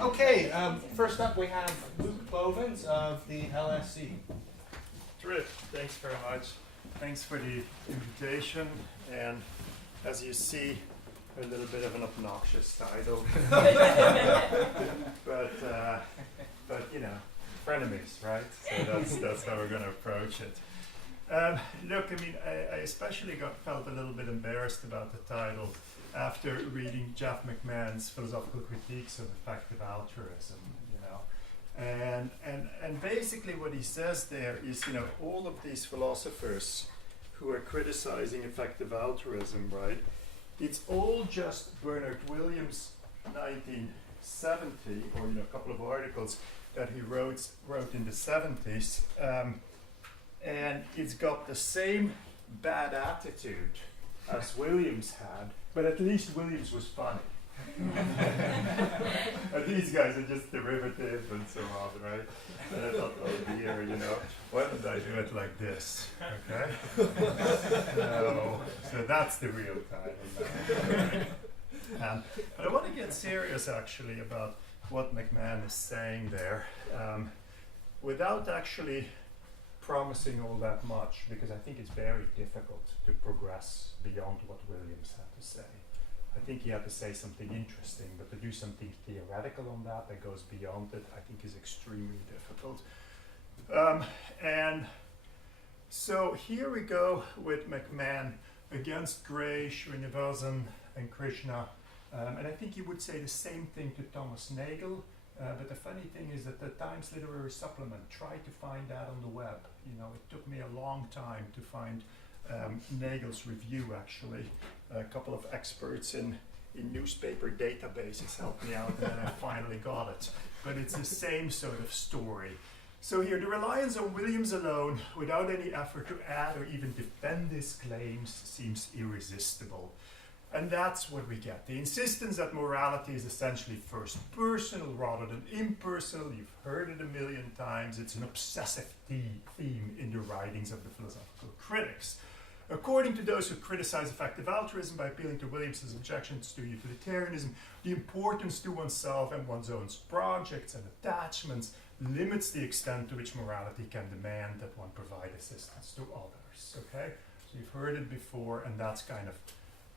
Okay, first up we have Luc Bovens of the LSC. Terrific. Thanks very much. Thanks for the invitation. And as you see, a little bit of an obnoxious title. but you know, frenemies, right? So that's how we're going to approach it. Look, I mean, I especially felt a little bit embarrassed about the title after reading Jeff McMahon's philosophical critiques of effective altruism, you know. And basically what he says there is, you know, all of these philosophers who are criticizing effective altruism, right? It's all just Bernard Williams' 1970, or, you know, a couple of articles that he wrote in the 70s. And it's got the same bad attitude as Williams had, but at least Williams was funny. And these guys are just derivative and so on, right? And I thought, oh dear, you know, why don't I do it like this? Okay? No. So that's the real title. But I want to get serious actually about what McMahon is saying there, without actually promising all that much, because I think it's very difficult to progress beyond what Williams had to say. I think he had to say something interesting, but to do something theoretical on that goes beyond it, I think is extremely difficult. And so here we go with McMahon against Gray, Srinivasan, and Krishna. And I think you would say the same thing to Thomas Nagel. But the funny thing is that the Times Literary Supplement tried to find that on the web. You know, it took me a long time to find Nagel's review, actually. A couple of experts in newspaper databases helped me out, and then I finally got it. But it's the same sort of story. So here, the reliance on Williams alone, without any effort to add or even defend his claims, seems irresistible. And that's what we get. The insistence that morality is essentially first personal rather than impersonal. You've heard it a million times. It's an obsessive theme in the writings of the philosophical critics. According to those who criticize effective altruism by appealing to Williams's objections to utilitarianism, the importance to oneself and one's own projects and attachments limits the extent to which morality can demand that one provide assistance to others. Okay? So you've heard it before, and that's kind of,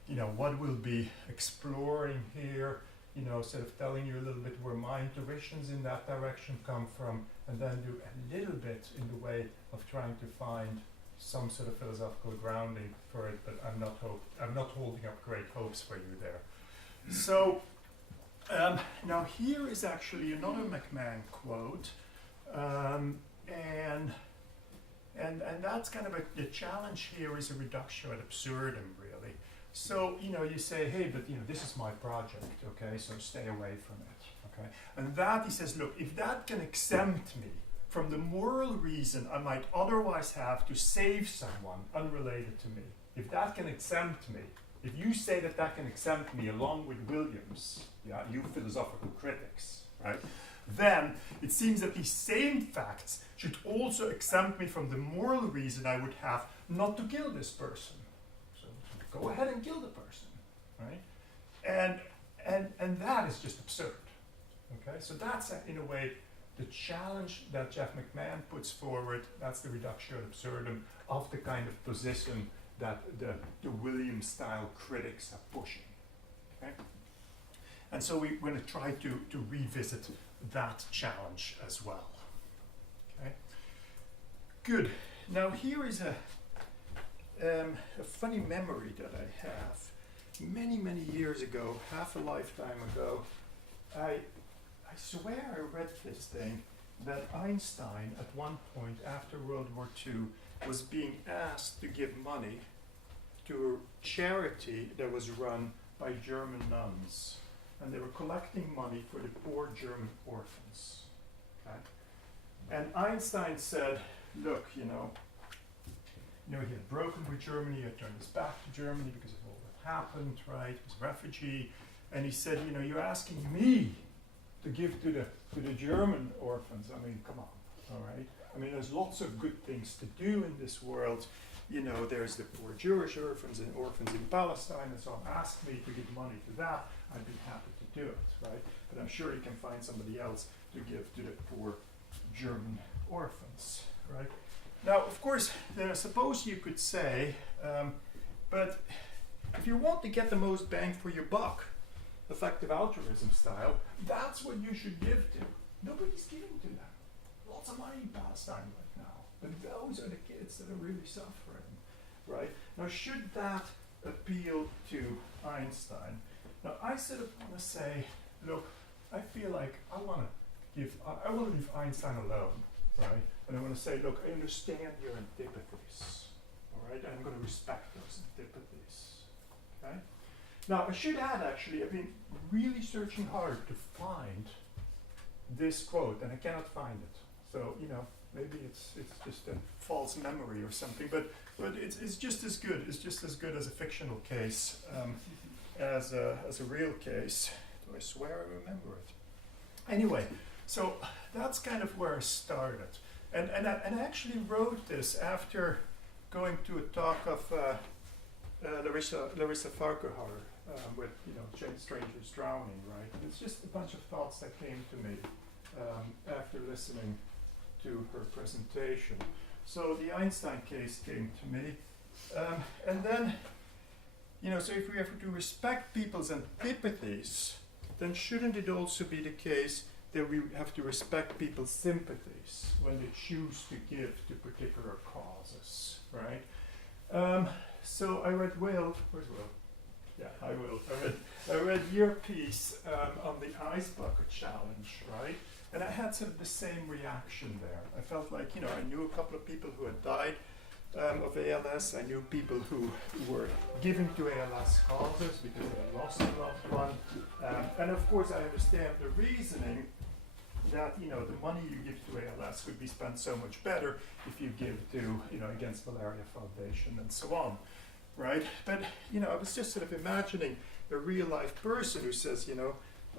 you know, what we'll be exploring here, you know, sort of telling you a little bit where my intuitions in that direction come from, and then do a little bit in the way of trying to find some sort of philosophical grounding for it, but I'm not holding up great hopes for you there. So now here is actually another McMahon quote, and that's kind of the challenge here is a reductio ad absurdum, really. So, you know, you say, hey, but, you know, this is my project, okay, so stay away from it, okay? And that, he says, look, if that can exempt me from the moral reason I might otherwise have to save someone unrelated to me, if that can exempt me, if you say that that can exempt me along with Williams, yeah, you philosophical critics, right, then it seems that these same facts should also exempt me from the moral reason I would have not to kill this person. Go ahead and kill the person, right? And that is just absurd. Okay, so that's in a way the challenge that Jeff McMahon puts forward. That's the reductio ad absurdum of the kind of position that the Williams-style critics are pushing. Okay, and so we're going to try to revisit that challenge as well. Okay, good. Now here is a funny memory that I have. Many years ago, half a lifetime ago, I swear I read this thing that Einstein at one point after World War II was being asked to give money to a charity that was run by German nuns, and they were collecting money for the poor German orphans. Okay? And Einstein said, look, you know, he had broken with Germany, he had turned his back to Germany because of all that happened, right? He was a refugee. And he said, you know, you're asking me to give to the German orphans. I mean, come on, all right? I mean, there's lots of good things to do in this world. You know, there's the poor Jewish orphans and orphans in Palestine and so on. Ask me to give money to that. I'd be happy to do it, right? But I'm sure he can find somebody else to give to the poor German orphans, right? Now, of course, suppose you could say, but if you want to get the most bang for your buck, effective altruism style, that's what you should give to. Nobody's giving to them. Lots of money in Palestine right now, but those are the kids that are really suffering, right? Now, should that appeal to Einstein? Now, I sort of want to say, look, I feel like I want to leave Einstein alone, right? And I want to say, look, I understand your antipathies, all right? And I'm going to respect those antipathies, okay? Now, I should add, actually, I've been really searching hard to find this quote, and I cannot find it. So, maybe it's just a false memory or something, but it's just as good. It's just as good as a fictional case as a real case. Do I swear I remember it? Anyway, so that's kind of where I started. And I actually wrote this after going to a talk of Larissa Farquhar with Strangers Drowning, right? And it's just a bunch of thoughts that came to me after listening to her presentation. So the Einstein case came to me, and then, so if we have to respect people's antipathies, then shouldn't it also be the case that we have to respect people's sympathies when they choose to give to particular causes, right? So I read Will, where's Will? Yeah, I will. I read your piece on the Ice Bucket Challenge, right? And I had sort of the same reaction there. I felt like, I knew a couple of people who had died of ALS. I knew people who were giving to ALS causes because they lost a loved one. And of course, I understand the reasoning that, the money you give to ALS could be spent so much better if you give to, Against Malaria Foundation and so on, right? But, I was just sort of imagining a real life person who says,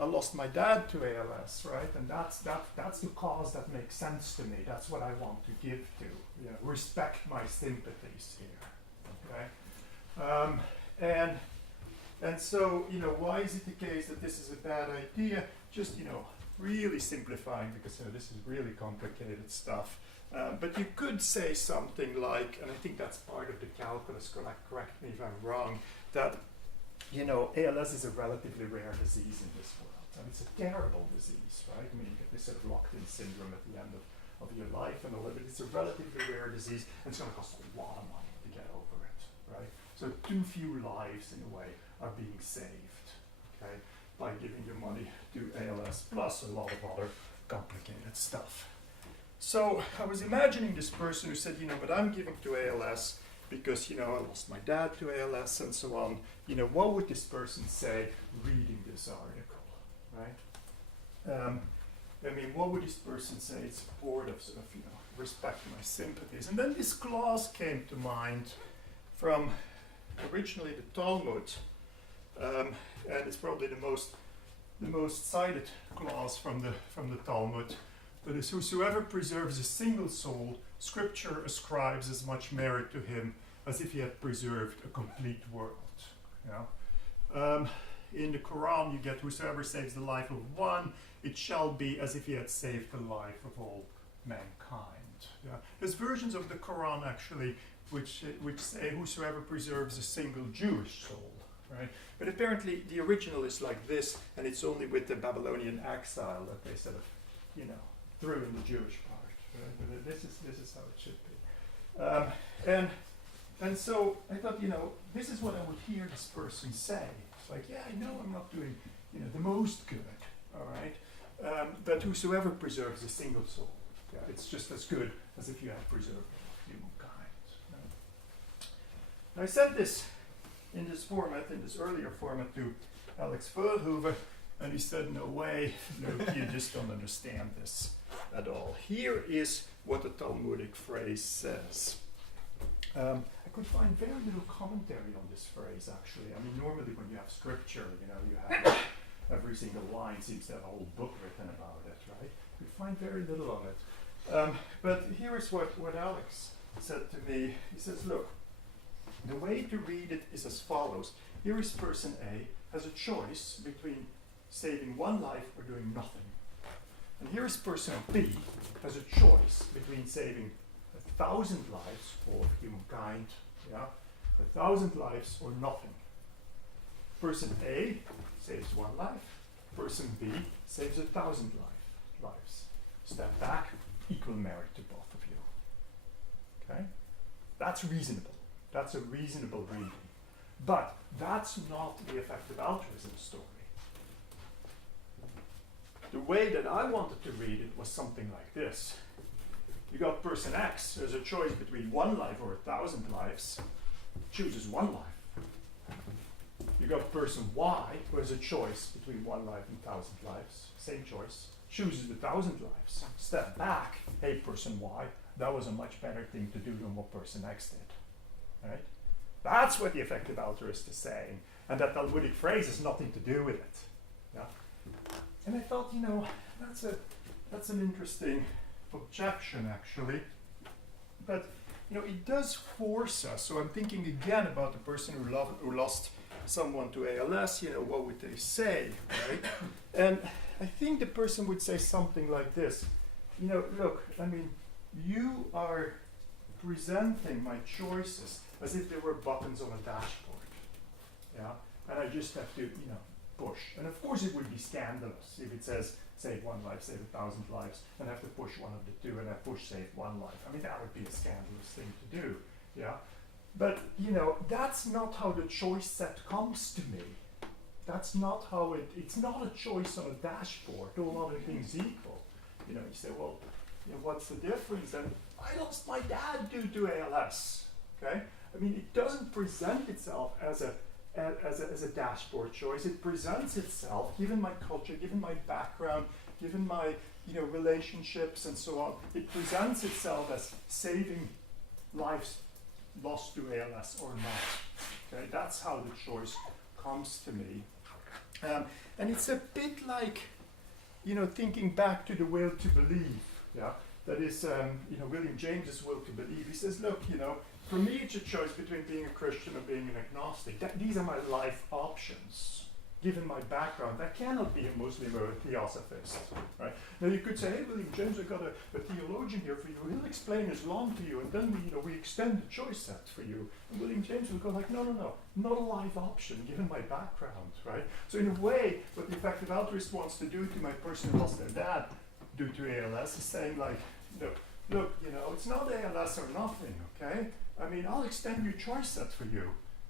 I lost my dad to ALS, right? And that's the cause that makes sense to me. That's what I want to give to. Respect my sympathies here, okay? And so, why is it the case that this is a bad idea? Just, really simplifying, because this is really complicated stuff. But you could say something like, and I think that's part of the calculus, correct me if I'm wrong, that ALS is a relatively rare disease in this world. And it's a terrible disease, right? I mean, you get this sort of locked-in syndrome at the end of your life and all that, but it's a relatively rare disease, and it's going to cost a lot of money to get over it, right? So too few lives, in a way, are being saved, okay, by giving your money to ALS, plus a lot of other complicated stuff. So I was imagining this person who said, but I'm giving to ALS because, I lost my dad to ALS and so on. What would this person say reading this article, right? What would this person say in support of sort of, respect my sympathies? And then this clause came to mind from originally the Talmud, and it's probably the most cited clause from the Talmud. That is, whosoever preserves a single soul, Scripture ascribes as much merit to him as if he had preserved a complete world. In the Quran, you get whosoever saves the life of one, it shall be as if he had saved the life of all mankind. There's versions of the Quran actually which say whosoever preserves a single Jewish soul, right? But apparently the original is like this, and it's only with the Babylonian exile that they sort of, threw in the Jewish part. Right? But this is how it should be. And so I thought, this is what I would hear this person say. It's like, yeah, I know I'm not doing, the most good, all right? But whosoever preserves a single soul, it's just as good as if you had preserved humankind. Right? I said this in this format, in this earlier format, to Alex Verhoeven, and he said, no way, no, you just don't understand this at all. Here is what the Talmudic phrase says. I could find very little commentary on this phrase, actually. I mean, normally when you have scripture, you have every single line seems to have a whole book written about it, right? You find very little on it. But here is what Alex said to me. He says, look, the way to read it is as follows. Here is person A has a choice between saving one life or doing nothing. And here is person B has a choice between saving 1,000 lives of humankind, 1,000 lives or nothing. Person A saves one life, person B saves 1,000 lives. Step back, equal merit to both of you. Okay? That's reasonable. That's a reasonable reading. But that's not the effective altruism story. The way that I wanted to read it was something like this. You got person X, there's a choice between one life or 1,000 lives, chooses one life. You got person Y, who has a choice between one life and 1,000 lives, same choice, chooses 1,000 lives. Step back, hey person Y, that was a much better thing to do than what person X did. Right? That's what the effective altruist is saying. And that Talmudic phrase has nothing to do with it. Yeah? And I thought, that's an interesting objection, actually. But, it does force us. So I'm thinking again about the person who lost someone to ALS, what would they say, right? And I think the person would say something like this. Look, you are presenting my choices as if they were buttons on a dashboard. Yeah? And I just have to, push. And of course it would be scandalous if it says save one life, save 1,000 lives, and I have to push one of the two, and I push save one life. That would be a scandalous thing to do. Yeah? But, that's not how the choice set comes to me. That's not how it's not a choice on a dashboard, all other things equal. You say, well, what's the difference? And I lost my dad due to ALS. Okay? It doesn't present itself as a dashboard choice. It presents itself, given my culture, given my background, given my relationships and so on, it presents itself as saving lives lost to ALS or not. Okay? That's how the choice comes to me. And it's a bit like, thinking back to the will to believe. Yeah? That is, William James's will to believe. He says, look, for me it's a choice between being a Christian and being an agnostic. These are my life options, given my background. I cannot be a Muslim or a theosophist. Right? Now you could say, hey, William James, I've got a theologian here for you. He'll explain Islam to you, and then we extend the choice set for you. And William James will go like, no, not a life option, given my background. Right? So in a way, what the effective altruist wants to do to my person who lost their dad due to ALS is saying like, look, it's not ALS or nothing, okay? I'll extend your choice set for you.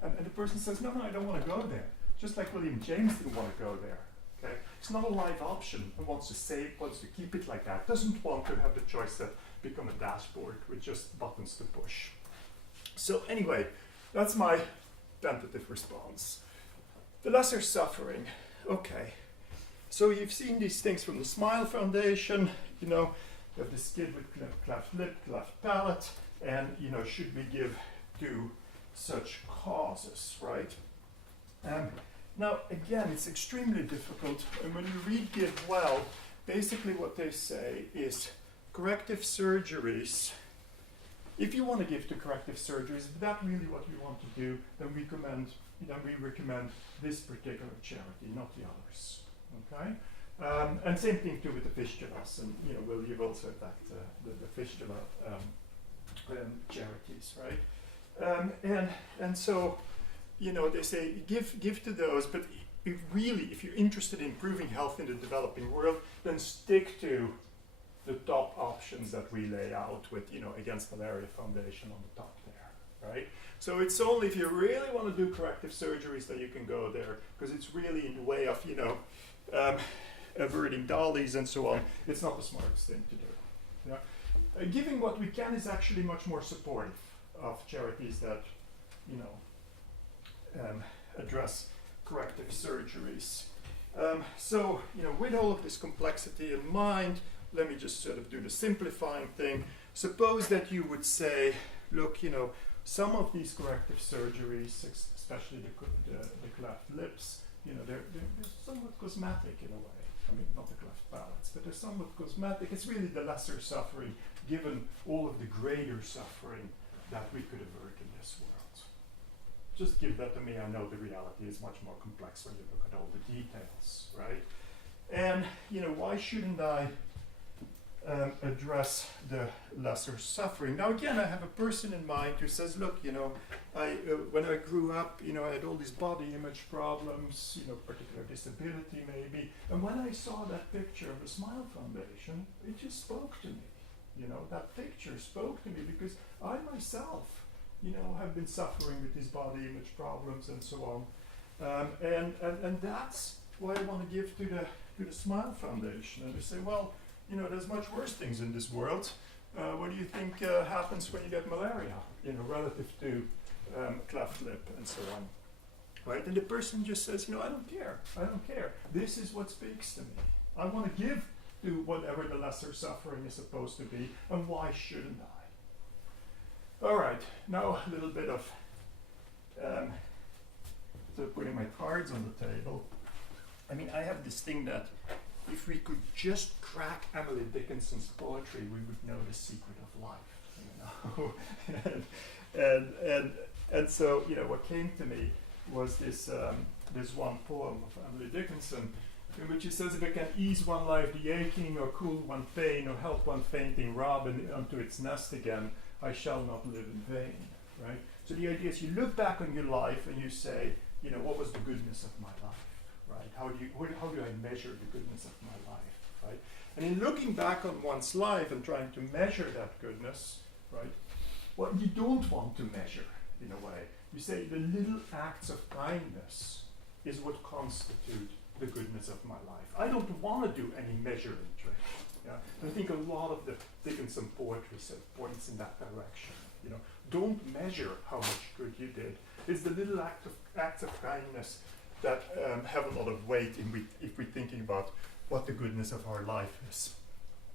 And the person says, no, I don't want to go there. Just like William James didn't want to go there, okay? It's not a live option and wants to keep it like that. Doesn't want to have the choice set become a dashboard with just buttons to push. So anyway, that's my tentative response. The lesser suffering, okay. So you've seen these things from the Smile Foundation, you have this kid with cleft lip, cleft palate, and should we give to such causes, right? Now again, it's extremely difficult, and when you read Give Well, basically what they say is corrective surgeries. If you want to give to corrective surgeries, if that's really what you want to do, then we recommend this particular charity, not the others. Okay? And same thing too with the fistulas, and we'll give also back the fistula charities, right? And so, they say give to those, but if you're interested in improving health in the developing world, then stick to the top options that we lay out with, Against Malaria Foundation on the top there, right? So it's only if you really want to do corrective surgeries that you can go there, because it's really in the way of, averting dollies and so on. It's not the smartest thing to do. Yeah? Giving what we can is actually much more supportive of charities that, address corrective surgeries. So, with all of this complexity in mind, let me just sort of do the simplifying thing. Suppose that you would say, look, some of these corrective surgeries, especially the cleft lips, they're somewhat cosmetic in a way. Not the cleft palates, but they're somewhat cosmetic. It's really the lesser suffering, given all of the greater suffering that we could avert in this world. just give that to me. I know the reality is much more complex when you look at all the details, right? And, you know, why shouldn't I address the lesser suffering? Now, again, I have a person in mind who says, look, you know, when I grew up, you know, I had all these body image problems, you know, particular disability maybe. And when I saw that picture of the Smile Foundation, it just spoke to me. You know, that picture spoke to me because I myself, you know, have been suffering with these body image problems and so on. And that's what I want to give to the Smile Foundation. And they say, well, you know, there's much worse things in this world. What do you think happens when you get malaria, you know, relative to cleft lip and so on, right? And the person just says, you know, I don't care. I don't care. This is what speaks to me. I want to give to whatever the lesser suffering is supposed to be, and why shouldn't I? All right, now a little bit of so putting my cards on the table. I mean, I have this thing that if we could just crack Emily Dickinson's poetry, we would know the secret of life, you know. and so, you know, what came to me was this this one poem of Emily Dickinson, in which she says, if I can ease one life the aching, or cool one pain, or help one fainting robin unto its nest again, I shall not live in vain, right? So the idea is you look back on your life and you say, you know, what was the goodness of my life? Right? How do I measure the goodness of my life, right? And in looking back on one's life and trying to measure that goodness, right, what you don't want to measure, in a way, you say the little acts of kindness is what constitute the goodness of my life. I don't want to do any measuring trick. Yeah? And I think a lot of the Dickinson poetry points in that direction. You know, don't measure how much good you did. It's the little acts of kindness that have a lot of weight if we're thinking about what the goodness of our life is.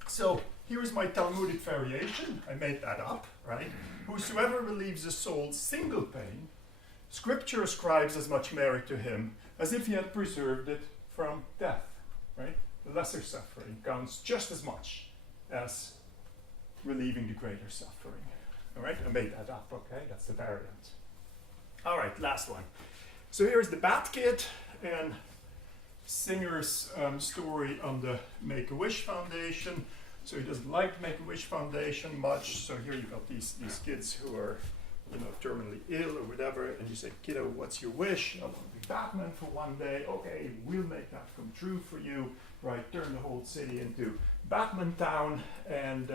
So here is my Talmudic variation. I made that up, right? Whosoever relieves a soul's single pain, Scripture ascribes as much merit to him as if he had preserved it from death, right? The lesser suffering counts just as much as relieving the greater suffering. All right, I made that up, okay? That's the variant. All right, last one. So here's the Bat Kid and Singer's story on the Make-A-Wish Foundation. So he doesn't like Make-A-Wish Foundation much. So here you've got these kids who are, you know, terminally ill or whatever, and you say, kiddo, what's your wish? I want to be Batman for one day. Okay, we'll make that come true for you. Right, turn the whole city into Batman Town, and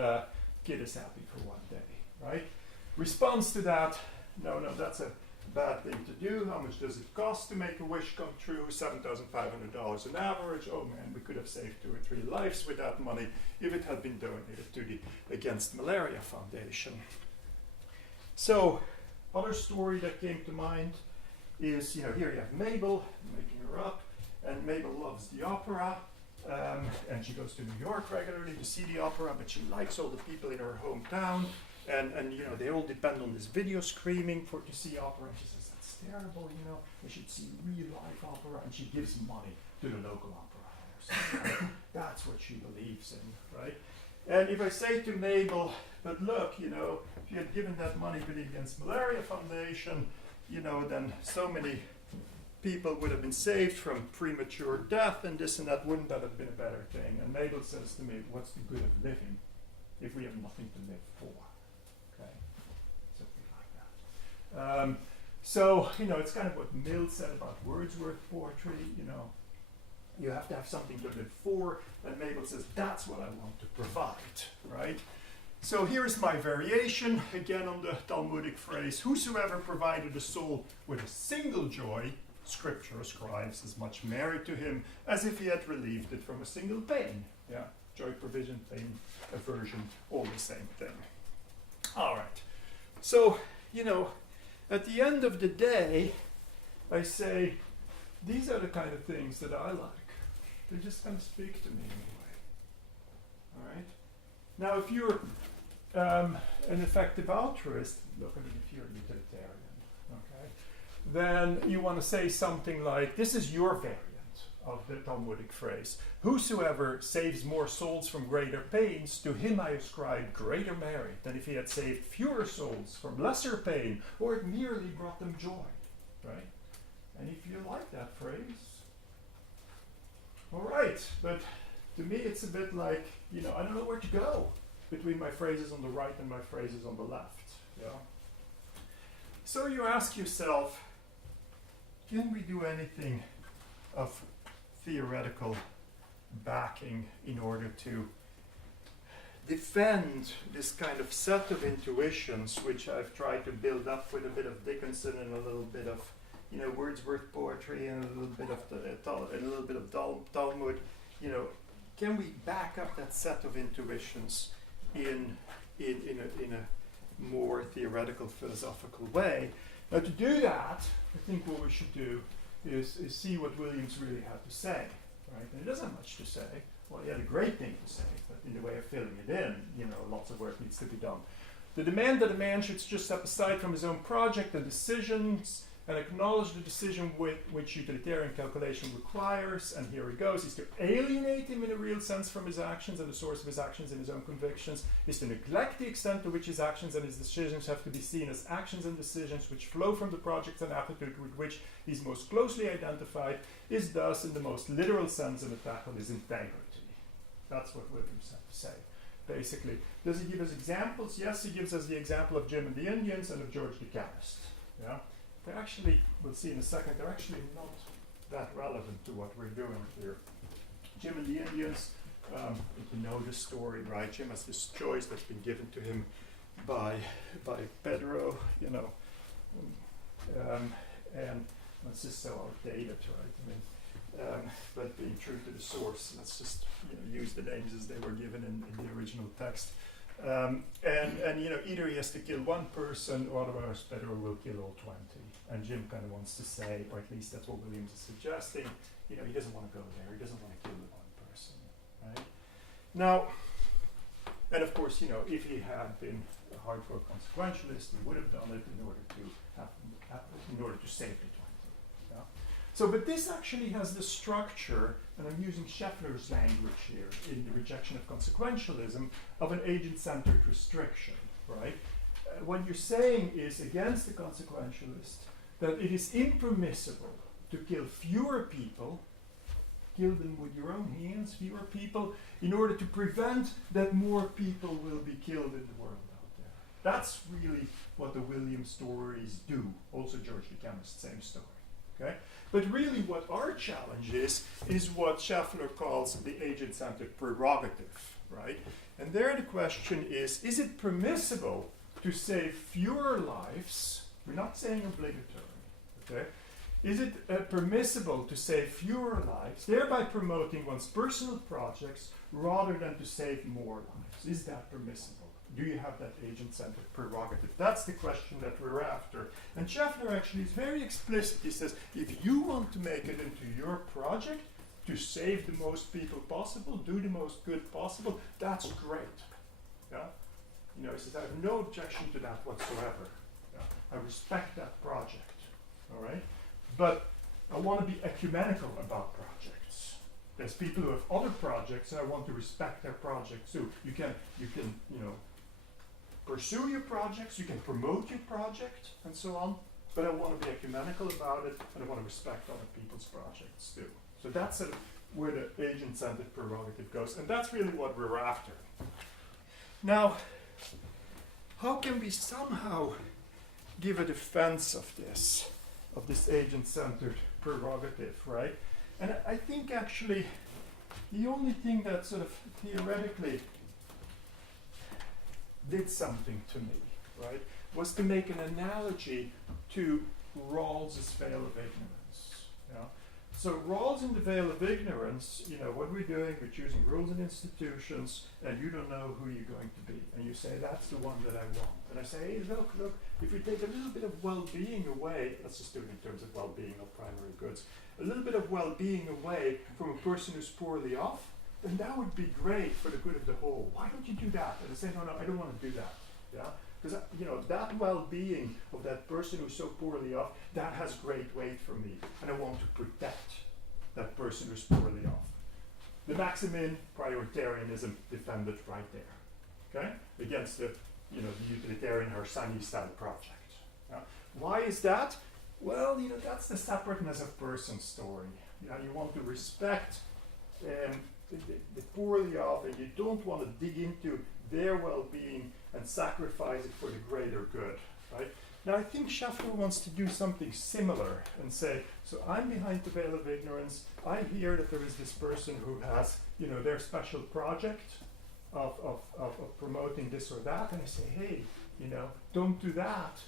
kid is happy for one day. Right? Response to that, no, that's a bad thing to do. How much does it cost to make a wish come true? $7,500 on average. Oh man, we could have saved 2 or 3 lives with that money if it had been donated to the Against Malaria Foundation. So, other story that came to mind is, you know, here you have Mabel, making her up, and Mabel loves the opera, and she goes to New York regularly to see the opera, but she likes all the people in her hometown. And you know, they all depend on this video streaming to see opera. And she says, that's terrible, you know. We should see real life opera. And she gives money to the local opera house. Right? That's what she believes in, right? And if I say to Mabel, but look, you know, if you had given that money to the Against Malaria Foundation, you know, then so many people would have been saved from premature death and this and that. Wouldn't that have been a better thing? And Mabel says to me, what's the good of living if we have nothing to live for? Okay, something like that. So, you know, it's kind of what Mill said about Wordsworth poetry, you know. You have to have something to live for, and Mabel says, that's what I want to provide, right? So here's my variation, again on the Talmudic phrase, whosoever provided a soul with a single joy, Scripture ascribes as much merit to him as if he had relieved it from a single pain. Yeah, joy, provision, pain, aversion, all the same thing. All right, so, you know, at the end of the day, I say, these are the kind of things that I like. They just kind of speak to me in a way. All right? Now, if you're an effective altruist, look at it if you're a utilitarian, okay, then you want to say something like, this is your variant of the Talmudic phrase. Whosoever saves more souls from greater pains, to him I ascribe greater merit than if he had saved fewer souls from lesser pain, or it merely brought them joy. right? And if you like that phrase, all right, but to me it's a bit like, I don't know where to go between my phrases on the right and my phrases on the left, yeah? So you ask yourself, can we do anything of theoretical backing in order to defend this kind of set of intuitions which I've tried to build up with a bit of Dickinson and a little bit of Wordsworth poetry and a little bit of Talmud. Can we back up that set of intuitions in a more theoretical, philosophical way? Now, to do that, I think what we should do is see what Williams really had to say, right? And he doesn't have much to say. Well, he had a great thing to say, but in the way of filling it in, lots of work needs to be done. The demand that a man should just step aside from his own project and decisions and acknowledge the decision which utilitarian calculation requires, and here he goes, is to alienate him in a real sense from his actions and the source of his actions in his own convictions, is to neglect the extent to which his actions and his decisions have to be seen as actions and decisions which flow from the project and attitude with which he's most closely identified, is thus, in the most literal sense, an attack on his integrity. That's what Williams had to say, basically. Does he give us examples? Yes, he gives us the example of Jim and the Indians and of George the chemist. Yeah? They're actually, we'll see in a second, they're actually not that relevant to what we're doing here. Jim and the Indians, you know the story, right? Jim has this choice that's been given to him by Pedro, and it's just so outdated, right? But being true to the source, let's just use the names as they were given in the original text. And either he has to kill one person, or otherwise Pedro will kill all 20. And Jim kind of wants to say, or at least that's what Williams is suggesting, he doesn't want to go there. He doesn't want to kill the one person, right? Now, and of course, if he had been a hardcore consequentialist, he would have done it in order to save the 20. Yeah? So, but this actually has the structure, and I'm using Scheffler's language here in the rejection of consequentialism, of an agent-centered restriction, right? What you're saying is, against the consequentialist, that it is impermissible to kill fewer people, kill them with your own hands, fewer people, in order to prevent that more people will be killed in the world out there. That's really what the Williams stories do. Also George the Chemist, same story. Okay? But really what our challenge is what Scheffler calls the agent-centered prerogative, right? And there the question is it permissible to save fewer lives? We're not saying obligatory, okay? Is it permissible to save fewer lives, thereby promoting one's personal projects rather than to save more lives? Is that permissible? Do you have that agent-centered prerogative? That's the question that we're after. And Scheffler actually is very explicit. He says, if you want to make it into your project to save the most people possible, do the most good possible, that's great. Yeah? He says, I have no objection to that whatsoever. Yeah? I respect that project. All right? But I want to be ecumenical about projects. There's people who have other projects, and I want to respect their projects too. You can, pursue your projects, you can promote your project, and so on. But I want to be ecumenical about it, and I want to respect other people's projects too. So that's sort of where the agent-centered prerogative goes, and that's really what we're after. Now, how can we somehow give a defense of this agent-centered prerogative, right? And I think actually the only thing that sort of theoretically did something to me, right, was to make an analogy to Rawls's veil of ignorance. Yeah? So Rawls in the veil of ignorance, what we're doing, we're choosing rules and institutions, and you don't know who you're going to be. And you say, that's the one that I want. And I say, hey, look, if we take a little bit of well-being away, let's just do it in terms of well-being, not primary goods, a little bit of well-being away from a person who's poorly off, then that would be great for the good of the whole. Why don't you do that? And I say, no, I don't want to do that. Yeah? Because that well-being of that person who's so poorly off, that has great weight for me, and I want to protect that person who's poorly off. The Maximin prioritarianism defended right there, okay, against the utilitarian Harsanyi style project. Yeah? Why is that? Well, that's the separateness of person story. You want to respect the poorly off, and you don't want to dig into their well-being and sacrifice it for the greater good, right? Now, I think Schaeffler wants to do something similar and say, so I'm behind the veil of ignorance. I hear that there is this person who has, their special project of promoting this or that, and I say, hey, don't do that,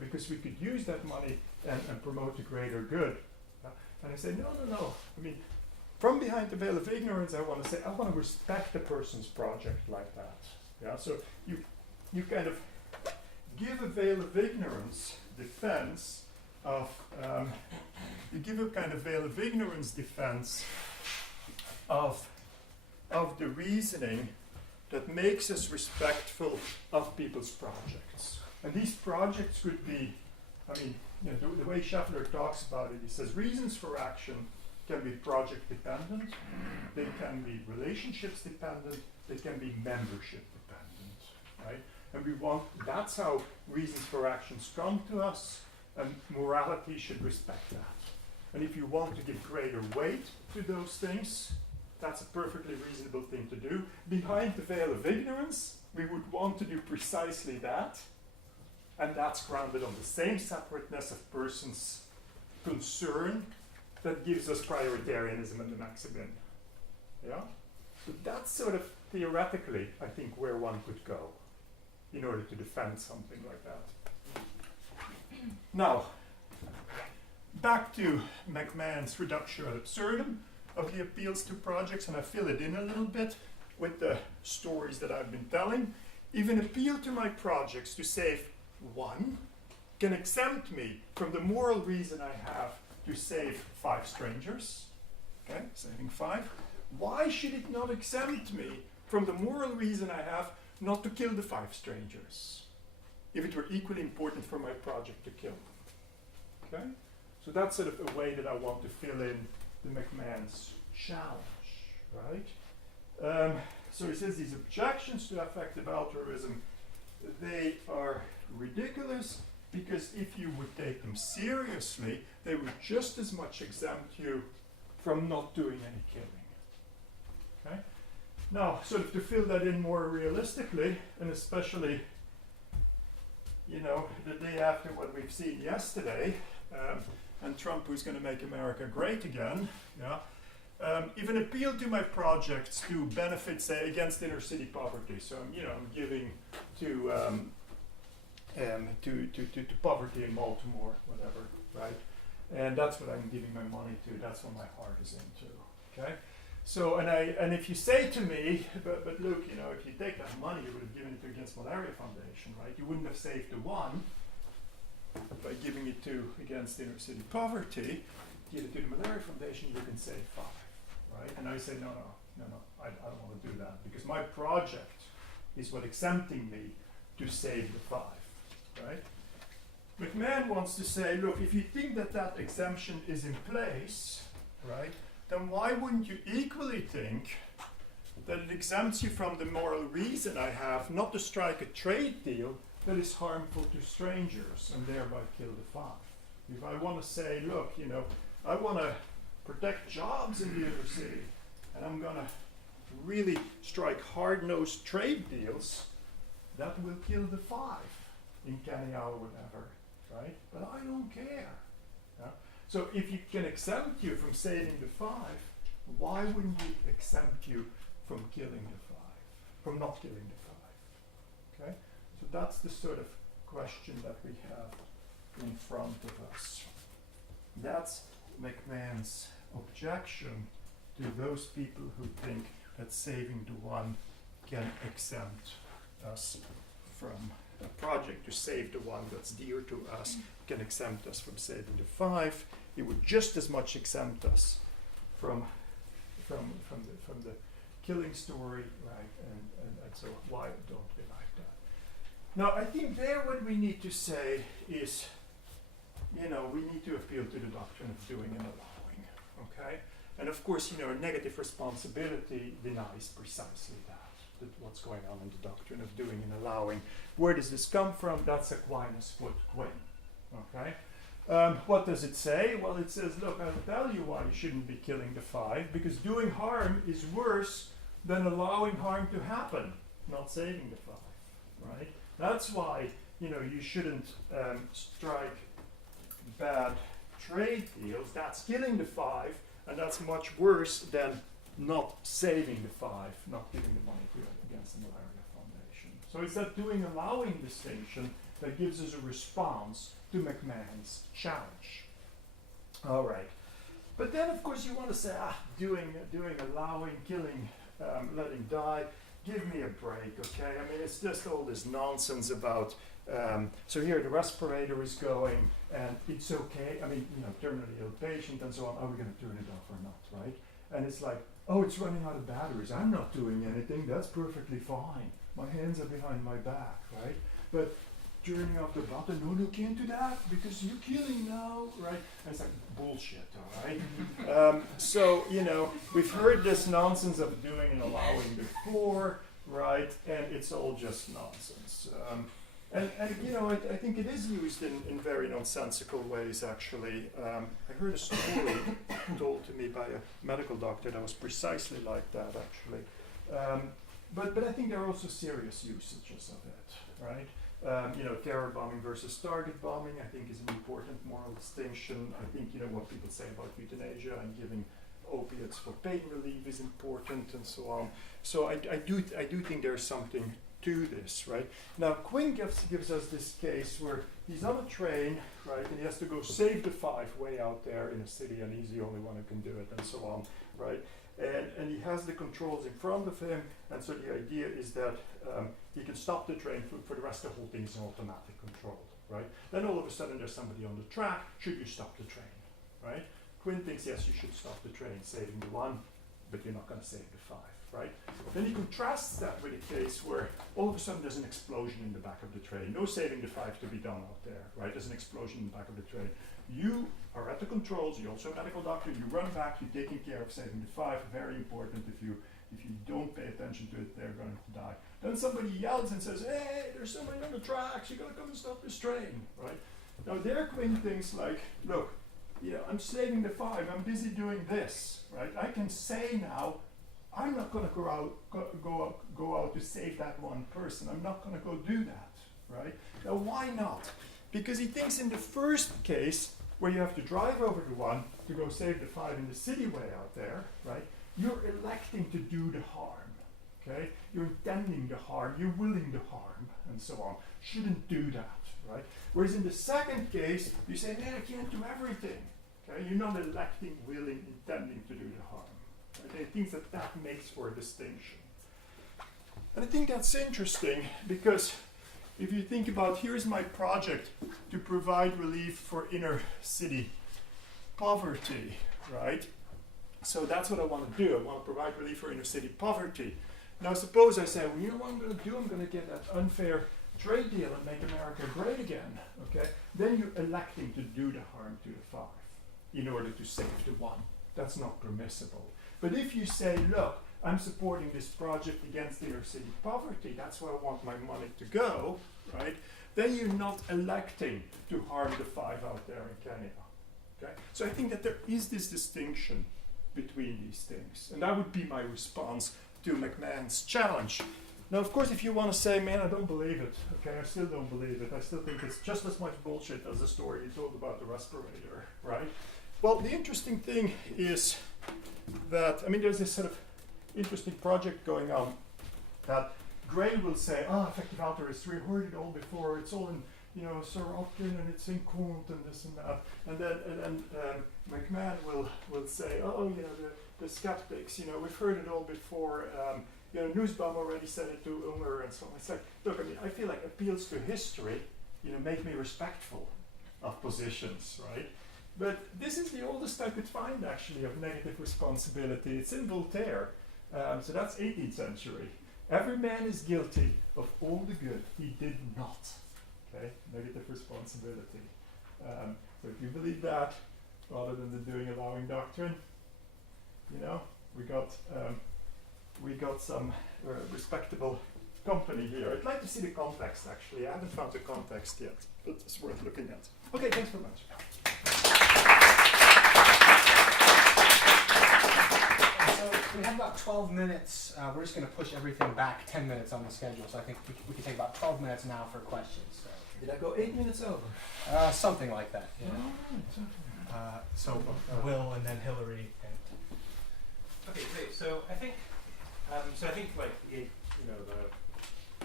because we could use that money and promote the greater good. And I say, no. I mean, from behind the veil of ignorance, I want to say, I want to respect the person's project like that. Yeah, so you kind of give a veil of ignorance defense of, you give a kind of veil of ignorance defense of the reasoning that makes us respectful of people's projects. And these projects could be, the way Schaeffler talks about it, he says reasons for action can be project dependent, they can be relationships dependent, they can be membership dependent, right? And that's how reasons for actions come to us, and morality should respect that. And if you want to give greater weight to those things, that's a perfectly reasonable thing to do. Behind the veil of ignorance, we would want to do precisely that, and that's grounded on the same separateness of persons' concern that gives us prioritarianism and the maximum. Yeah? So that's sort of theoretically, I think, where one could go in order to defend something like that. Now, back to McMahon's reductio ad absurdum of the appeals to projects, and I fill it in a little bit with the stories that I've been telling. If an appeal to my projects to save one can exempt me from the moral reason I have to save 5 strangers, okay, saving 5, why should it not exempt me from the moral reason I have not to kill the 5 strangers, if it were equally important for my project to kill them? Okay? So that's sort of a way that I want to fill in the McMahon's challenge, right? So he says these objections to affective altruism, they are ridiculous, because if you would take them seriously, they would just as much exempt you from not doing any killing. Okay? Now, sort of to fill that in more realistically, and especially, the day after what we've seen yesterday, and Trump who's going to make America great again, if an appeal to my projects to benefit, say, against inner city poverty, so I'm giving to poverty in Baltimore, whatever, right? And that's what I'm giving my money to. That's what my heart is into. Okay. So and if you say to me, but Luke, if you take that money, you would have given it to Against Malaria Foundation, right? You wouldn't have saved the one by giving it to Against Inner City Poverty. Give it to the Malaria Foundation, you can save 5, right? And I say no, I don't want to do that, because my project is what exempting me to save the 5. Right? McMahon wants to say, look, if you think that exemption is in place, right, then why wouldn't you equally think that it exempts you from the moral reason I have not to strike a trade deal that is harmful to strangers and thereby kill the 5? If I want to say, look, I want to protect jobs in the inner city, and I'm going to really strike hard-nosed trade deals, that will kill the 5. In Kenya or whatever, right? But I don't care. Yeah? So if you can exempt you from saving the 5, why wouldn't we exempt you from killing the 5? From not killing the 5? Okay? So that's the sort of question that we have in front of us. That's McMahon's objection to those people who think that saving the 1 can exempt us from a project to save the 1 that's dear to us, can exempt us from saving the 5. It would just as much exempt us from the killing story, right? And so why don't we like that? Now, I think there what we need to say is, we need to appeal to the doctrine of doing and allowing, okay? And of course, a negative responsibility denies precisely that what's going on in the doctrine of doing and allowing. Where does this come from? That's Aquinas' foot Quinn. Okay? What does it say? Well, it says, look, I'll tell you why you shouldn't be killing the 5, because doing harm is worse than allowing harm to happen, not saving the 5, right? That's why, you know, you shouldn't strike bad trade deals. That's killing the 5, and that's much worse than not saving the 5, not giving the money against the Malaria Foundation. So it's that allowing distinction that gives us a response to McMahon's challenge. All right. But then, of course, you want to say, doing, allowing, killing, letting die, give me a break, okay? I mean, it's just all this nonsense about, so here the respirator is going, and it's okay. I mean, you know, terminally ill patient and so on. Are we going to turn it off or not, right? And it's like, oh, it's running out of batteries. I'm not doing anything. That's perfectly fine. My hands are behind my back, right? But turning off the button, no, you can't do that because you're killing now, right? And it's like bullshit, all right? So, you know, we've heard this nonsense of doing and allowing before, right? And it's all just nonsense. And you know, I think it is used in very nonsensical ways, actually. I heard a story told to me by a medical doctor that was precisely like that, actually. But I think there are also serious usages of it, right? You know, terror bombing versus target bombing, I think, is an important moral distinction. I think, you know, what people say about euthanasia and giving opiates for pain relief is important, and so on. So I do think there's something to this, right? Now, Quinn gives us this case where he's on a train, right, and he has to go save the 5 way out there in a city, and he's the only one who can do it, and so on, right? And he has the controls in front of him, and so the idea is that he can stop the train for the rest of the whole thing is automatic control, right? Then all of a sudden there's somebody on the track, should you stop the train, right? Quinn thinks, yes, you should stop the train, saving the 1, but you're not going to save the 5, right? Then he contrasts that with a case where all of a sudden there's an explosion in the back of the train. No saving the 5 to be done out there, right? There's an explosion in the back of the train. You are at the controls, you're also a medical doctor, you run back, you're taking care of saving the 5, very important. If you don't pay attention to it, they're going to die. Then somebody yells and says, hey, there's somebody on the tracks, you gotta come and stop this train, right? Now there Quinn thinks like, look, you know, I'm saving the 5, I'm busy doing this, right? I can say now, I'm not gonna go out to save that one person, I'm not gonna go do that, right? Now why not? Because he thinks in the first case, where you have to drive over to 1 to go save the 5 in the city way out there, right? You're electing to do the harm, okay? You're intending the harm, you're willing the harm, and so on. Shouldn't do that, right? Whereas in the second case, you say, man, I can't do everything, okay? You're not electing, willing, intending to do the harm. Right? And he thinks that makes for a distinction. And I think that's interesting because if you think about, here's my project to provide relief for inner city poverty, right? So that's what I want to do. I want to provide relief for inner city poverty. Now suppose I say, well, you know what I'm going to do? I'm going to get that unfair trade deal and make America great again, okay? Then you're electing to do the harm to the 5 in order to save the 1. That's not permissible. But if you say, look, I'm supporting this project against inner city poverty, that's where I want my money to go, right? Then you're not electing to harm the 5 out there in Kenya, okay? So I think that there is this distinction between these things. And that would be my response to McMahon's challenge. Now, of course, if you want to say, man, I don't believe it, okay, I still don't believe it. I still think it's just as much bullshit as the story you told about the respirator, right? Well, the interesting thing is that, I mean, there's this sort of interesting project going on that Gray will say, effective altruist, we heard it all before, it's all in, you know, Sir Opkin and it's in Kant and this and that. And then McMahon will say, oh, you know, the skeptics, you know, we've heard it all before. You know, Nussbaum already said it to Unger and so on. It's like, look, I mean, I feel like appeals to history, you know, make me respectful of positions, right? But this is the oldest I could find, actually, of negative responsibility. It's in Voltaire, so that's 18th century. Every man is guilty of all the good he did not. Okay, negative responsibility. So if you believe that, rather than the doing allowing doctrine, you know, we got some respectable company here. I'd like to see the context, actually. I haven't found the context yet, but it's worth looking at. Okay, thanks very much. We have about 12 minutes. We're just going to push everything back 10 minutes on the schedule, so I think we can take about 12 minutes now for questions. So. Did I go 8 minutes over? Something like that. Yeah. So Will and then Hillary. And okay, great. So I think like the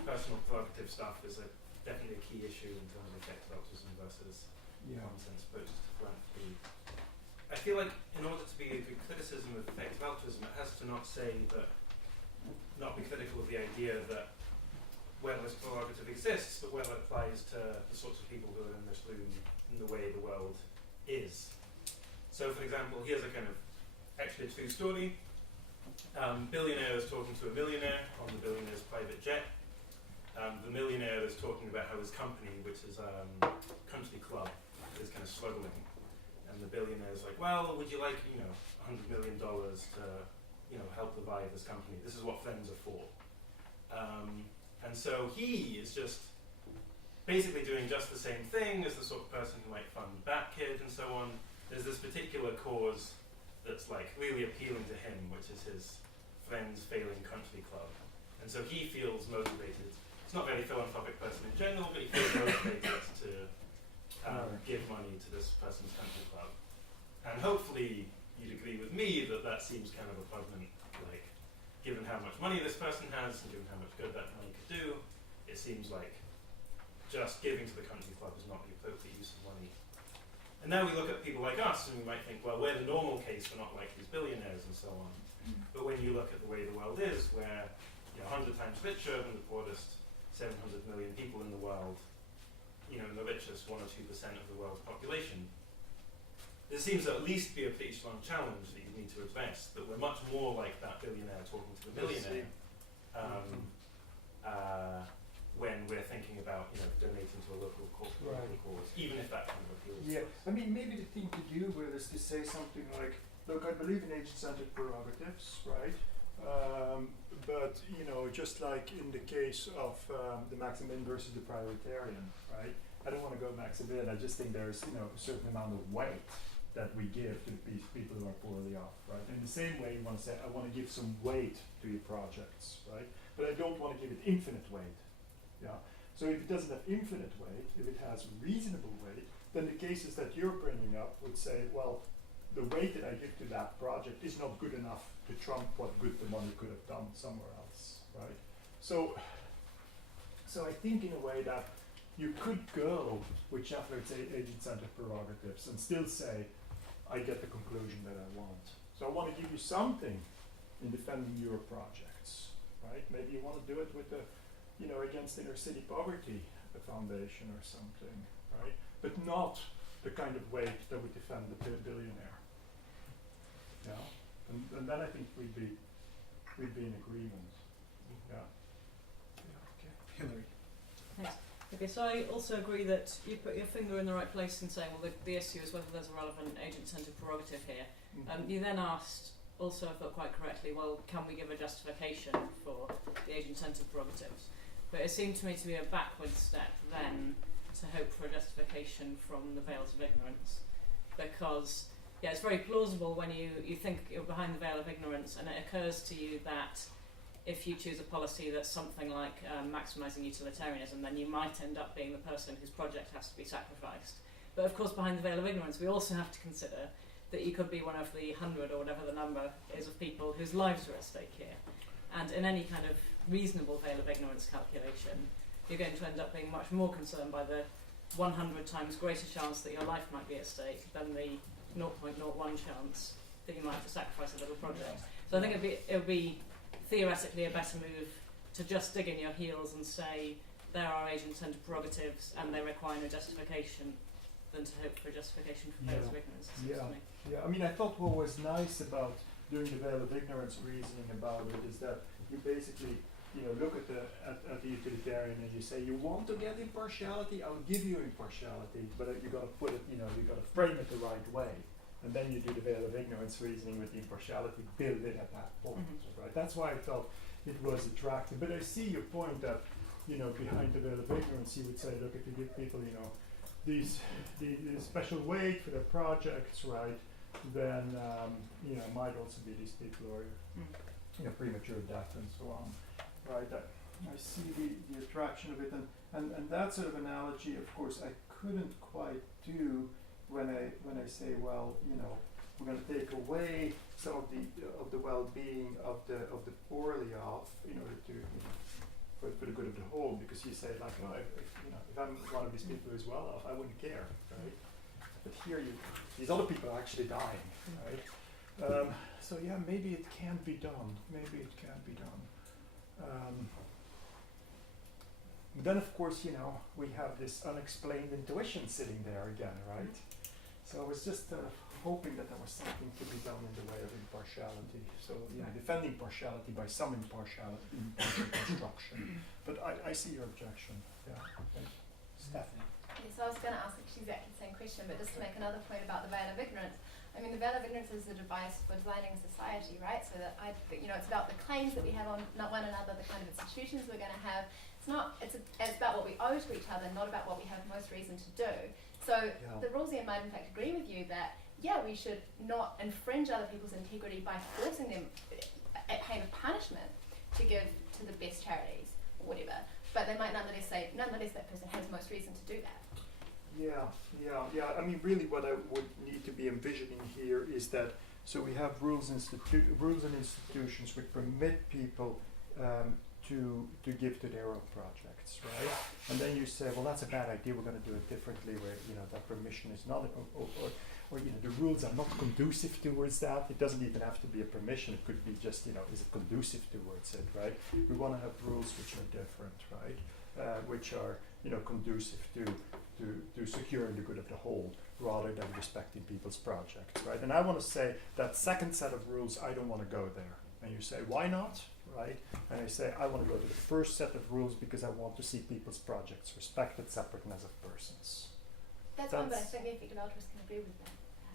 personal prerogative stuff is definitely a key issue in terms of effective altruism versus nonsense-based philanthropy. I feel like in order to be a good criticism of effective altruism, it has to not be critical of the idea that whether this prerogative exists, but whether it applies to the sorts of people who are in this room in the way the world is. So, for example, here's a kind of actually a true story. Billionaire is talking to a millionaire on the billionaire's private jet. The millionaire is talking about how his company, which is Country Club, is kind of struggling. And the billionaire is like, well, would you like, $100 million to, help revive this company? This is what friends are for. And so he is just basically doing just the same thing as the sort of person who might fund Batkid and so on. There's this particular cause that's like really appealing to him, which is his friend's failing country club. And so he feels motivated. It's not a very philanthropic person in general, but he feels motivated to give money to this person's country club. And hopefully you'd agree with me that that seems kind of repugnant, like given how much money this person has and given how much good that money could do, it seems like just giving to the country club is not the appropriate use of money. And now we look at people like us and we might think, well, we're the normal case, we're not like these billionaires and so on. But when you look at the way the world is, where 100 times richer than the poorest 700 million people in the world, and the richest 1 or 2% of the world's population, there seems to at least be a pretty strong challenge that you need to address, that we're much more like that billionaire talking to the millionaire when we're thinking about donating to a local cause, even if that kind of appeals to us. I mean, maybe the thing to do with is to say something like, look, I believe in agent-centered prerogatives, right? But just like in the case of the Maximin versus the prioritarian, right? I don't want to go Maximin. I just think there's a certain amount of weight that we give to the people who are poorly off, right? In the same way, you want to say, I want to give some weight to your projects, right? But I don't want to give it infinite weight. Yeah. So if it doesn't have infinite weight, if it has reasonable weight, then the cases that you're bringing up would say, well, the weight that I give to that project is not good enough to trump what good the money could have done somewhere else, right? So I think in a way that you could go with Scheffler's agent-centered prerogatives and still say, I get the conclusion that I want. So I want to give you something in defending your projects, right? Maybe you want to do it with the, against inner city poverty, the foundation or something, right? But not the kind of weight that would defend the billionaire. Yeah, and then I think we'd be in agreement. Yeah. okay. Hillary. Thanks. Okay, so I also agree that you put your finger in the right place in saying, well, the issue is whether there's a relevant agent-centred prerogative here. You then asked, also I thought quite correctly, well, can we give a justification for the agent-centred prerogatives? But it seemed to me to be a backward step then to hope for a justification from the veils of ignorance. Because, it's very plausible when you think you're behind the veil of ignorance and it occurs to you that if you choose a policy that's something like maximising utilitarianism, then you might end up being the person whose project has to be sacrificed. But of course, behind the veil of ignorance, we also have to consider that you could be one of the 100 or whatever the number is of people whose lives are at stake here. And in any kind of reasonable veil of ignorance calculation, you're going to end up being much more concerned by the 100 times greater chance that your life might be at stake than the 0.01 chance that you might have to sacrifice a little project. So I think it would be theoretically a better move to just dig in your heels and say there are agent-centred prerogatives and they require no justification than to hope for a justification for veils of ignorance. Yeah, I mean, I thought what was nice about doing the veil of ignorance reasoning about it is that you basically, look at the utilitarian and you say, you want to get impartiality, I'll give you impartiality, but you got to put it, you got to frame it the right way. And then you do the veil of ignorance reasoning with the impartiality built in at that point, right? That's why I felt it was attractive. But I see your point that, behind the veil of ignorance, you would say, look, if you give people, these special weight for their projects, right? then it might also be these people who are premature death and so on, right? I see the attraction of it, and that sort of analogy, of course, I couldn't quite do when I say, well, we're going to take away some of the well-being of the poorly off in order to for the good of the whole, because you say like, oh, if I'm one of these people who's well off, I wouldn't care, right? But here these other people are actually dying, right? So yeah, maybe it can be done. Maybe it can be done. Then of course, we have this unexplained intuition sitting there again, right? So I was just hoping that there was something to be done in the way of impartiality. So defending partiality by some impartial construction. But I see your objection. Yeah. Stephanie. Yes, I was going to ask exactly the same question, but just to make another point about the veil of ignorance. I mean, the veil of ignorance is a device for designing society, right? So that it's about the claims that we have on not one another, the kind of institutions we're going to have. It's about what we owe to each other, not about what we have most reason to do. So the Rawlsian might in fact agree with you that we should not infringe other people's integrity by forcing them at pain of punishment to give to the best charities or whatever. But they might nonetheless say, nonetheless that person has most reason to do that. Yeah. I mean, really, what I would need to be envisioning here is that we have rules and institutions which permit people to give to their own projects, right? And then you say, well, that's a bad idea. We're going to do it differently, where that permission is not, or the rules are not conducive towards that. It doesn't even have to be a permission. It could be just, is it conducive towards it, right? We want to have rules which are different, right? Which are, conducive to securing the good of the whole, rather than respecting people's projects, right? And I want to say that second set of rules, I don't want to go there. And you say, why not, right? And I say, I want to go to the first set of rules because I want to see people's projects respected, separate and as of persons. That's one, but I think the effective altruist can agree with that.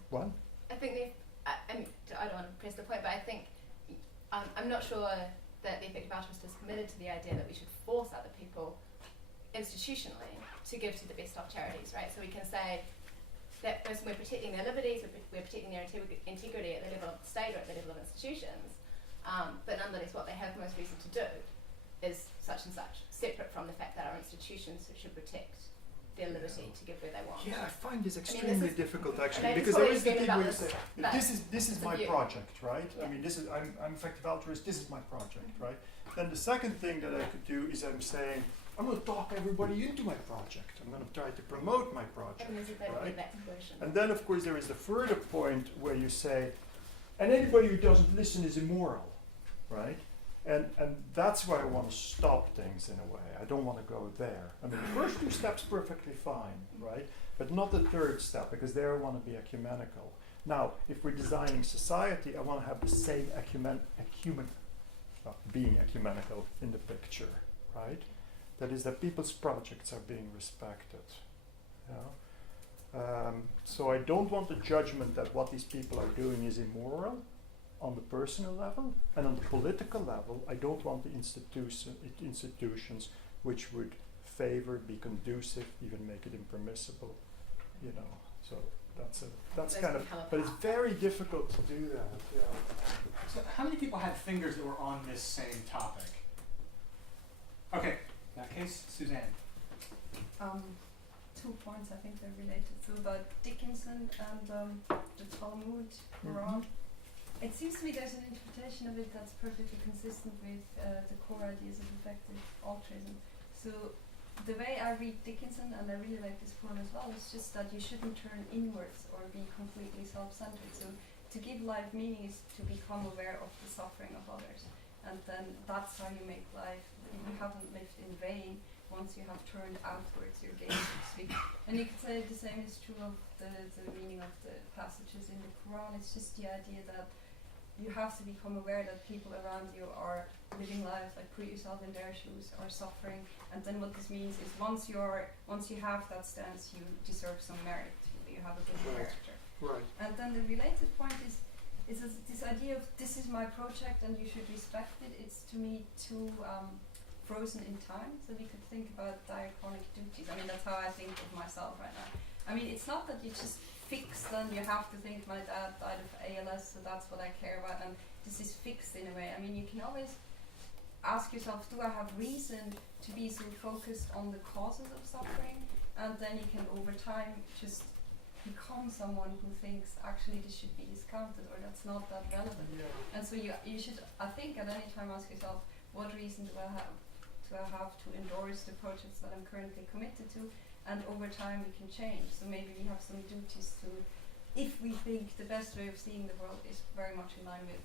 What? I think I don't want to press the point, but I think I'm not sure that the effective altruist is committed to the idea that we should force other people institutionally to give to the best of charities, right? So we can say that person, we're protecting their liberties, we're protecting their integrity at the level of the state or at the level of institutions, but nonetheless what they have most reason to do is such and such, separate from the fact that our institutions should protect their liberty to give where they want. Yeah, I find this extremely difficult actually, because there there is the thing where you say, this is my project, right? Yeah. I mean, I'm effective altruist, this is my project, right? Then the second thing that I could do is I'm saying, I'm going to talk everybody into my project. I'm going to try to promote my project, right? And then, of course, there is the further point where you say, and anybody who doesn't listen is immoral, right? And that's where I want to stop things in a way. I don't want to go there. I mean, the first two steps perfectly fine, right? But not the third step, because there I want to be ecumenical. Now, if we're designing society, I want to have the same being ecumenical in the picture, right? That is that people's projects are being respected. So I don't want the judgment that what these people are doing is immoral on the personal level, and on the political level, I don't want the institutions which would favor, be conducive, even make it impermissible. So that's kind of, but it's very difficult to do that. Yeah. So how many people had fingers that were on this same topic? Okay. In that case, Suzanne. 2 points, I think they're related. So about Dickinson and the Talmud, Quran. It seems to me there's an interpretation of it that's perfectly consistent with the core ideas of effective altruism. So the way I read Dickinson, and I really like this poem as well, is just that you shouldn't turn inwards or be completely self-centered. So to give life meaning is to become aware of the suffering of others. And then that's how you make life. You haven't lived in vain once you have turned outwards your gaze, so to speak. And you could say the same is true of the meaning of the passages in the Quran. It's just the idea that you have to become aware that people around you are living life, like put yourself in their shoes, are suffering. And then what this means is once you have that stance, you deserve some merit. You have a good character. Right. And then the related point is this idea of this is my project and you should respect it. It's to me too frozen in time, so we could think about diachronic duties. I mean, that's how I think of myself right now. I mean, it's not that you just fixed, and you have to think my dad died of ALS, so that's what I care about, and this is fixed in a way. I mean, you can always ask yourself, do I have reason to be so focused on the causes of suffering? And then you can over time just become someone who thinks actually this should be discounted, or that's not that relevant. And so you should, I think, at any time ask yourself, what reason do I have to endorse the projects that I'm currently committed to? And over time we can change. So maybe we have some duties to, if we think the best way of seeing the world is very much in line with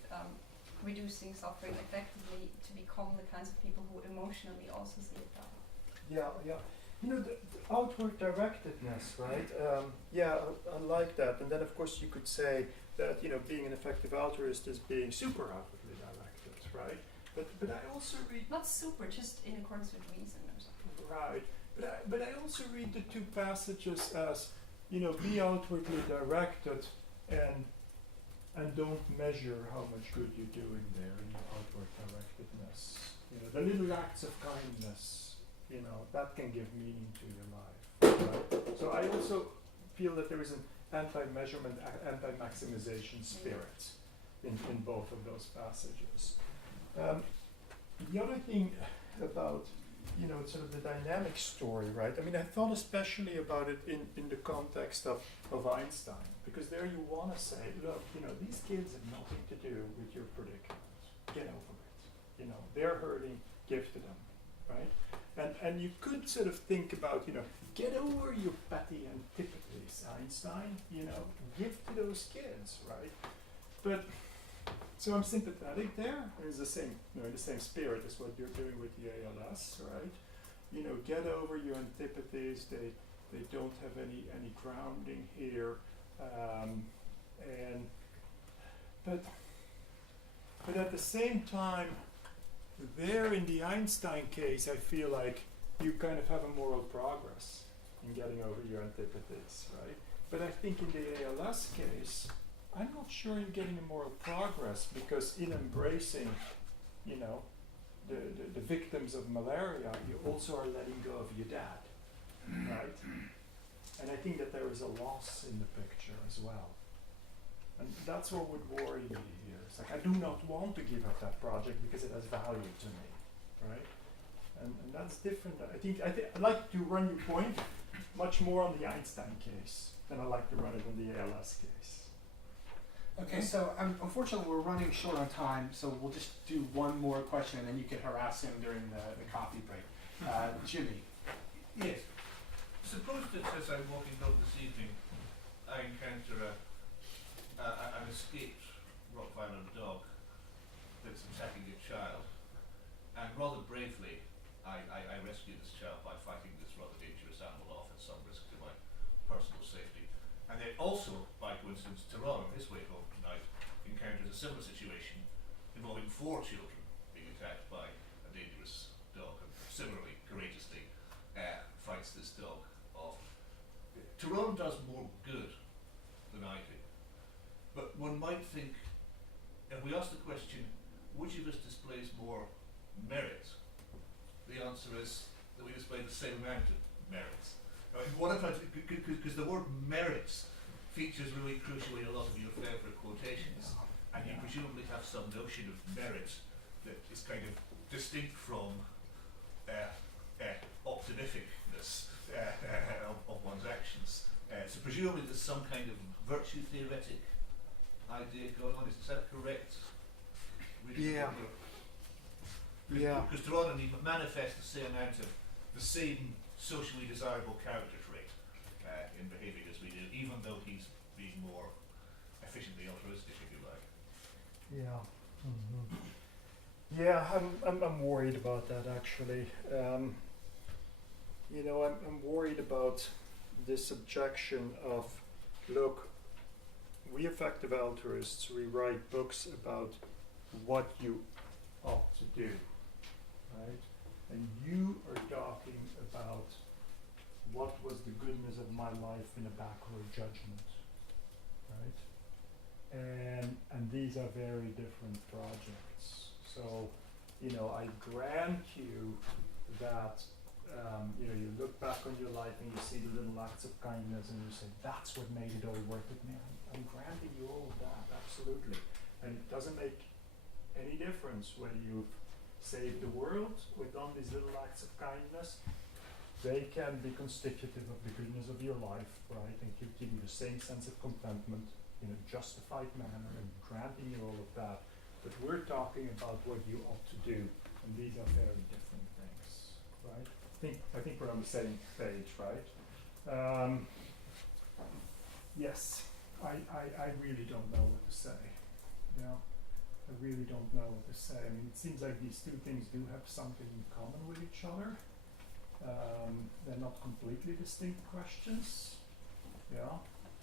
reducing suffering effectively, to become the kinds of people who emotionally also see it that way. Yeah. You know, the outward directedness, right? I like that. And then, of course, you could say that, you know, being an effective altruist is being super outwardly directed, right? But I also read... Not super, just in accordance with reason or something. Right. But I also read the two passages as, you know, be outwardly directed and don't measure how much good you're doing there in your outward directedness. You know, the little acts of kindness, you know, that can give meaning to your life. Right? So I also feel that there is an anti-measurement, anti-maximization spirit in both of those passages. The other thing about, you know, sort of the dynamic story, right? I mean, I thought especially about it in the context of Einstein, because there you want to say, look, you know, these kids have nothing to do with your predicament. Get over it. You know, they're hurting, give to them, right? And you could sort of think about, you know, get over your petty antipathies, Einstein, you know, give to those kids, right? But, so I'm sympathetic there. It's the same, you know, in the same spirit as what you're doing with the ALS, right? You know, get over your antipathies. They don't have any grounding here, but at the same time, there in the Einstein case, I feel like you kind of have a moral progress in getting over your antipathies, right? But I think in the ALS case, I'm not sure you're getting a moral progress, because in embracing, you know, the victims of malaria, you also are letting go of your dad, right? And I think that there is a loss in the picture as well. And that's what would worry me here. It's like, I do not want to give up that project because it has value to me, right? And that's different. I'd like to run your point much more on the Einstein case than I like to run it on the ALS case. Okay, so unfortunately we're running short on time, so we'll just do one more question and then you can harass him during the coffee break. Jimmy. Yes. Suppose that as I'm walking home this evening, I encounter an escaped Rottweiler dog that's attacking a child, and rather bravely I rescue this child by fighting this rather dangerous animal off at some risk to my personal safety. And then also, by coincidence, Tyrone, on his way home tonight, encounters a similar situation involving 4 children being attacked by a dangerous dog, and similarly, courageously, fights this dog off. Tyrone does more good than I do. But one might think, if we ask the question, which of us displays more merit? The answer is that we display the same amount of merits. What if I, because the word merits features really crucially in a lot of your favourite quotations, and you presumably have some notion of merit that is kind of distinct from optimisticness of one's actions. So presumably there's some kind of virtue theoretic idea going on. Is that correct? Yeah. Because Tyrone and he manifest the same amount of the same socially desirable character trait in behaving as we do, even though he's being more efficiently altruistic, if you like. Yeah. Mm-hmm. Yeah, I'm worried about that actually. You know, I'm worried about this objection of, look, we effective altruists, we write books about what you ought to do, right? And you are talking about what was the goodness of my life in a backward judgment, right? And these are very different projects. So, you know, I grant you that you know, you look back on your life and you see the little acts of kindness and you say, that's what made it all worth it. Man, I'm granting you all of that, absolutely. And it doesn't make any difference whether you've saved the world or done these little acts of kindness. They can be constitutive of the goodness of your life, right? And give you the same sense of contentment in a justified manner and granting you all of that. But we're talking about what you ought to do, and these are very different things, right? I think we're on the same page, right? Yes, I really don't know what to say. You know, I really don't know what to say. I mean, it seems like these two things do have something in common with each other. They're not completely distinct questions, yeah.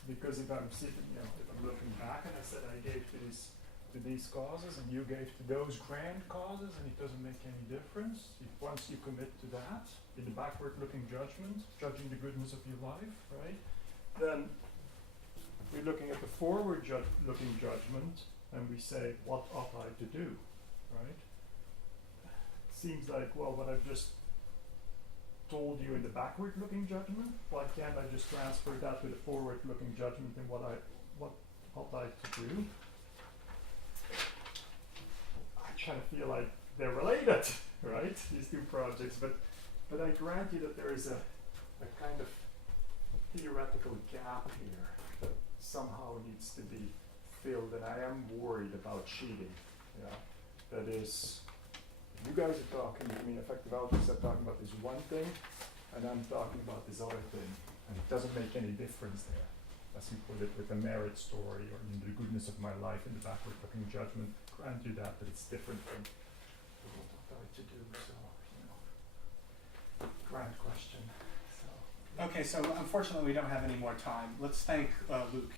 Because if I'm sitting, you know, if I'm looking back and I said I gave to these causes and you gave to those grand causes and it doesn't make any difference, once you commit to that, in the backward-looking judgment, judging the goodness of your life, right? Then we're looking at the forward-looking judgment and we say, what ought I to do, right? It seems like, well, what I've just told you in the backward-looking judgment, why can't I just transfer that to the forward-looking judgment and what ought I to do? I kind of feel like they're related, right? These two projects, but I grant you that there is a kind of theoretical gap here that somehow needs to be filled, and I am worried about cheating. Yeah, that is. You guys are talking, I mean, effective altruists are talking about this one thing, and I'm talking about this other thing, and it doesn't make any difference there. As you put it, with the merit story or in the goodness of my life in the backward-looking judgment, grant you that, but it's different from what I to do. So, you know, grand question. So. Okay, so unfortunately we don't have any more time. Let's thank Luc